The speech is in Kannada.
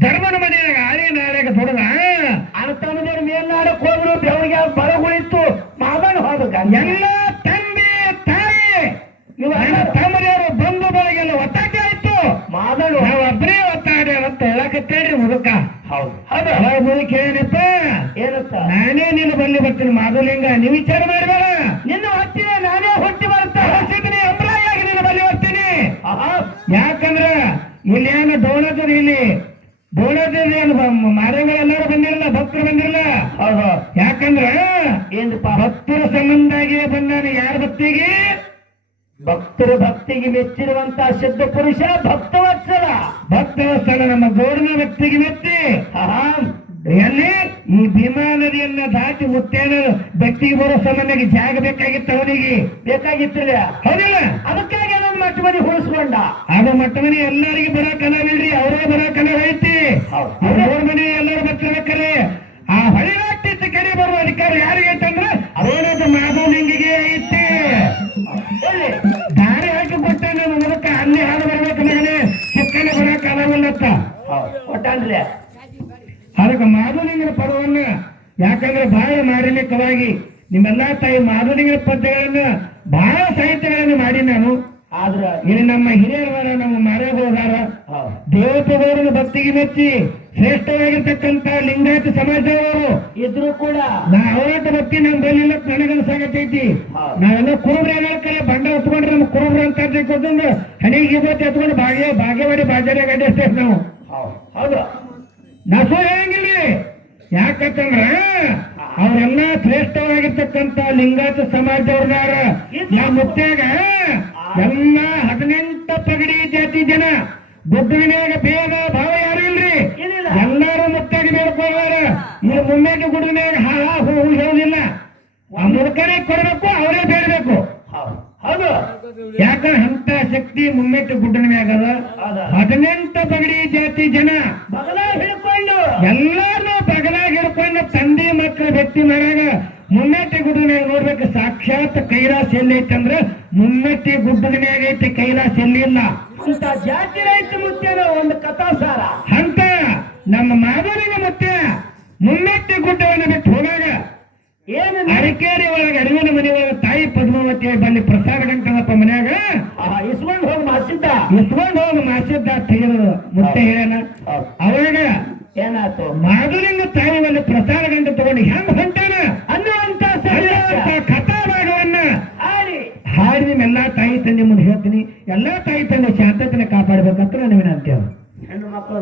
ಧರ್ಮನ ಮನೆಯಾಗ ಆಳಿ ನಾಳೆಗ ತೊಡದ ಅಣ್ಣತಮ್ಮದೇವ್ರ ಮೇಲ್ನಾಡಕ್ ಹೋದ್ರು ಯಾವ ಬರಗುಳಿತ್ತು ಮಾದಣ್ಣ ಹೋದಕ. ಎಲ್ಲ ತಂದೆ ತಾಯಿ ತಮ್ಮದೇವರು ಬಂಧು ಬಳಗೆಲ್ಲ ಒತ್ತಾಕಿ ಆಯ್ತು. ಮಾದಳು. ನಾವು ಒಬ್ಬರೇ ಒತ್ತಾಡೆ ಅಂತ ಹೇಳಕತ್ತೇಳ್ರಿ ಮುದುಕ. ಹೌದು. ಹೌದು. ಅವಾಗ ಮುದುಕ ಏನಪ್ಪ ಏನಪ್ಪ ನಾನೇ ನಿನ್ನ ಬಲ್ಲಿ ಬರ್ತೀನಿ ಮಾದಲಿಂಗ ನೀವು ವಿಚಾರ ಮಾಡಬೇಡ. ನಿನ್ನ ಹತ್ತಿರ ನಾನೇ ಹೊಟ್ಟಿ ಬರ್ತ ಪರಿಸ್ಥಿತಿ ಅಭಿಪ್ರಾಯಾಗಿ ನಿನ್ನ ಬಲ್ಲಿ ಬರ್ತೀನಿ. ಆ ಯಾಕಂದ್ರ ಇಲ್ಲಿ ಏನು ಇಲ್ಲಿ ಡೋಣದ ಏನು ಮಾರಂಗಳೆಲ್ಲರೂ ಬಂದಿರಲ್ಲ ಭಕ್ತರು ಬಂದಿರಲ್ಲ? ಹೌದು. ಯಾಕಂದ್ರ ಭಕ್ತರ ಸಂಬಂಧಾಗಿ ಬಂದಾನೆ ಯಾರ ಭಕ್ತಿಗೆ? ಭಕ್ತರ ಭಕ್ತಿಗೆ ಮೆಚ್ಚಿರುವಂತ ಸಿದ್ಧ ಪುರುಷ ಭಕ್ತವತ್ಸಲ. ಭಕ್ತ ವತ್ಸಲ ನಮ್ಮ ಗೌರವ ಭಕ್ತಿಗೆ ಮೆತ್ತಿ. ಆಹಾ ಎಲ್ಲಿ? ಈ ಭೀಮಾ ನದಿಯನ್ನ ದಾಟಿ ಮುತ್ತೇನ ಭಕ್ತಿಗೆ ಬರೋ ಸಂಬಂಧಾಗಿ ಜಾಗ ಬೇಕಾಗಿತ್ತು ಅವನಿಗೆ. ಬೇಕಾಗಿತ್ತಿಲ್ಲ ಹೌದಿಲ್ಲ? ಅದಕ್ಕಾಗಿ ನನ್ನ ಮಟ್ಟ ಅದ ಮಟ್ಟಮನಿ ಎಲ್ಲರಿಗೆ ಬರೋ ಬಿಡ್ರಿ ಅವರೇ ಬರೋ ಕಲೆ ಐತಿ. ಅವ್ರ ಮನೆ ಎಲ್ಲರೂ ಬರ್ತಿರ್ಬೇಕಲ್ಲಿ ಆ ಹೊಳಿದಾಟಿತ್ತು ಕಡೆ ಬರುವ ಅಧಿಕಾರ ಯಾರಿಗೆ ಐತಂದ್ರ ಅವೇನದ ಮಾಧವಲಿಂಗಿಗೆ ಐತಿ. ದಾರಿ ಹಾಕಿ ಕೊಟ್ಟ ನಾನು ಮೂಲಕ ಅಲ್ಲಿ ಹಾಡು ಬರ್ಬೇಕು ಮಗನೇ. ಚಿಕ್ಕನೆ ಬರೋ ಕಲಾವಿಲ್ಲತ್ತ ಕೊಟ್ಟಾನ್ಲೆ ಅದಕ್ಕೆ ಮಾಧವಲಿಂಗನ ಪದವನ್ನ ಯಾಕಂದ್ರೆ ಬಹಳ ಮಾಡಲಿಕ್ಕವಾಗಿ ನಿಮ್ಮೆಲ್ಲಾ ತಾಯಿ ಮಾಧವಲಿಂಗನ ಪದ್ಯಗಳನ್ನ ಬಹಳ ಸಾಹಿತ್ಯಗಳನ್ನ ಆದ್ರ ಇಲ್ಲಿ ನಮ್ಮ ಹಿರಿಯರವರ ನಮ್ಮ ಮರೆಗೋದಾರ ಹೋಗಾರ ದೇವತೆಗೌಡನ ಭಕ್ತಿಗೆ ಮೆಚ್ಚಿ ಶ್ರೇಷ್ಠವಾಗಿರ್ತಕ್ಕಂತ ಲಿಂಗಾಯತ ಸಮಾಜದವರು ಇದ್ರು ಕೂಡ ನಾ ಅವರಾಟ ಭಕ್ತಿ ನಮ್ ಬೆಲ್ಲಿಲ್ಲ ನನಗನ್ಸಾಗತೈತಿ ಸಾಗತೈತಿ ನಾವೆಲ್ಲ ಕುರುಬ್ರ ಕರೆ ಬಂಡ ಹೊತ್ಕೊಂಡ್ರೆ ನಮ್ ಕುರುಬ್ರ ಅಂತ ಕೊಟ್ಟಂದು ಹಣಿಗೆ ಇವತ್ತು ಎತ್ಕೊಂಡು ಭಾಗ್ಯ ಭಾಗ್ಯವಾಡಿ ಬಾಜಾರಿ ಗಡ್ಡೆಸ್ತೇವೆ ನಾವು. ಹೌದು. ನಸು ಹೇಳಂಗಿಲ್ರಿ. ಯಾಕಂದ್ರ ಅವರೆಲ್ಲ ಶ್ರೇಷ್ಠವಾಗಿರ್ತಕ್ಕಂತ ಲಿಂಗಾಯತ ಸಮಾಜದವ್ರದಾರ ನಾ ಮುತ್ಯಾಗ ಎಲ್ಲ ಹದಿನೆಂಟು ಪಗಡಿ ಜಾತಿ ಜನ. ಗುಡ್ಡಿನಾಗ ಭೇದ ಭಾವ ಯಾರು ಇಲ್ರಿ? ಎಲ್ಲಾರು ಮುತ್ತಾಗಿ ಬೇಡ್ಕೊಳ್ಳಾರ ನೀವು ಮುಮ್ಮೇಟಿ ಗುಡ್ಡಿನಾಗ ಹಾ ಹಾ ಹೂ ಹೇಳುದಿಲ್ಲ. ಆ ಮುದುಕನೇ ಕೊಡಬೇಕು ಅವರೇ ಬೇಡಬೇಕು. ಹೌದು. ಯಾಕಂದ್ರೆ ಅಂತ ಶಕ್ತಿ ಮುಮ್ಮೆಟ್ಟು ಗುಡ್ಡನ ಮ್ಯಾಗ ಅದ? ಹೌದು. ಹದಿನೆಂಟು ಪಗಡಿ ಜಾತಿ ಜನ. ಹಿಡ್ಕೊಂಡು. ಎಲ್ಲಾರು ಬಗಲಾಗ ಹಿಡ್ಕೊಂಡು ತಂದೆ ಮಕ್ಕಳ ವ್ಯಕ್ತಿ ಮನ್ಯಾಗ ನೋಡ್ಬೇಕು ಸಾಕ್ಷಾತ್ ಕೈಲಾಸ ಎಲ್ಲಿ ಅಂದ್ರೆ ಮುಮ್ಮೆಟ್ಟಿ ಗುಡ್ಡದ ಮ್ಯಾಗ ಐತಿ ಕೈಲಾಸ ಎಲ್ಲಿಲ್ಲ ಅಂತ ಜಾತಿ ರೈತ ಮುತ್ತೇನ ಒಂದು ಕಥಾಸಾರ. ಅಂತ ನಮ್ಮ ಮಾಧವನಿಗೆ ಮತ್ತೆ ಮುಮ್ಮೆಟ್ಟಿ ಗುಡ್ಡವನ್ನು ಬಿಟ್ಟು ಹೋಗಾಗ ಏನು ಅರಕೇರಿ ಒಳಗೆ ಅರಿವಿನ ಮನೆ ಒಳಗ ತಾಯಿ ಪದ್ಮಾವತಿ ಬಂದು ಪ್ರಸಾದ ಗಂಟನಪ್ಪ ಮನ್ಯಾಗ ಇಸ್ಕೊಂಡು ಹೋಗಿ ಮಾಸಿದ್ದ. ಇಸ್ಕೊಂಡು ಹೋಗಿ ಮಾಸಿದ್ದ ತೆಗೆದು ಮುತ್ತೆ ಹೌದು. ಅವಾಗ ಏನಾಯ್ತು? ಮಾಧುಲಿಂಗ ತಾಯಿ ಒಂದು ಪ್ರಸಾದ ಗಂಟೆ ತಗೊಂಡು ಹೆಂಗ್ ಹೊಂಟಾನ ನಿಮ್ಮೆಲ್ಲಾ ತಾಯಿ ತಂದೆ ಮುಂದೆ ಹೇಳ್ತೀನಿ ಎಲ್ಲ ತಾಯಿ ತಂದೆ ಶಾಂತತೆನ ಕಾಪಾಡಬೇಕಂತ ನನ್ನ ವಿನಂತಿ ಹೆಣ್ಣು ಮಕ್ಕಳು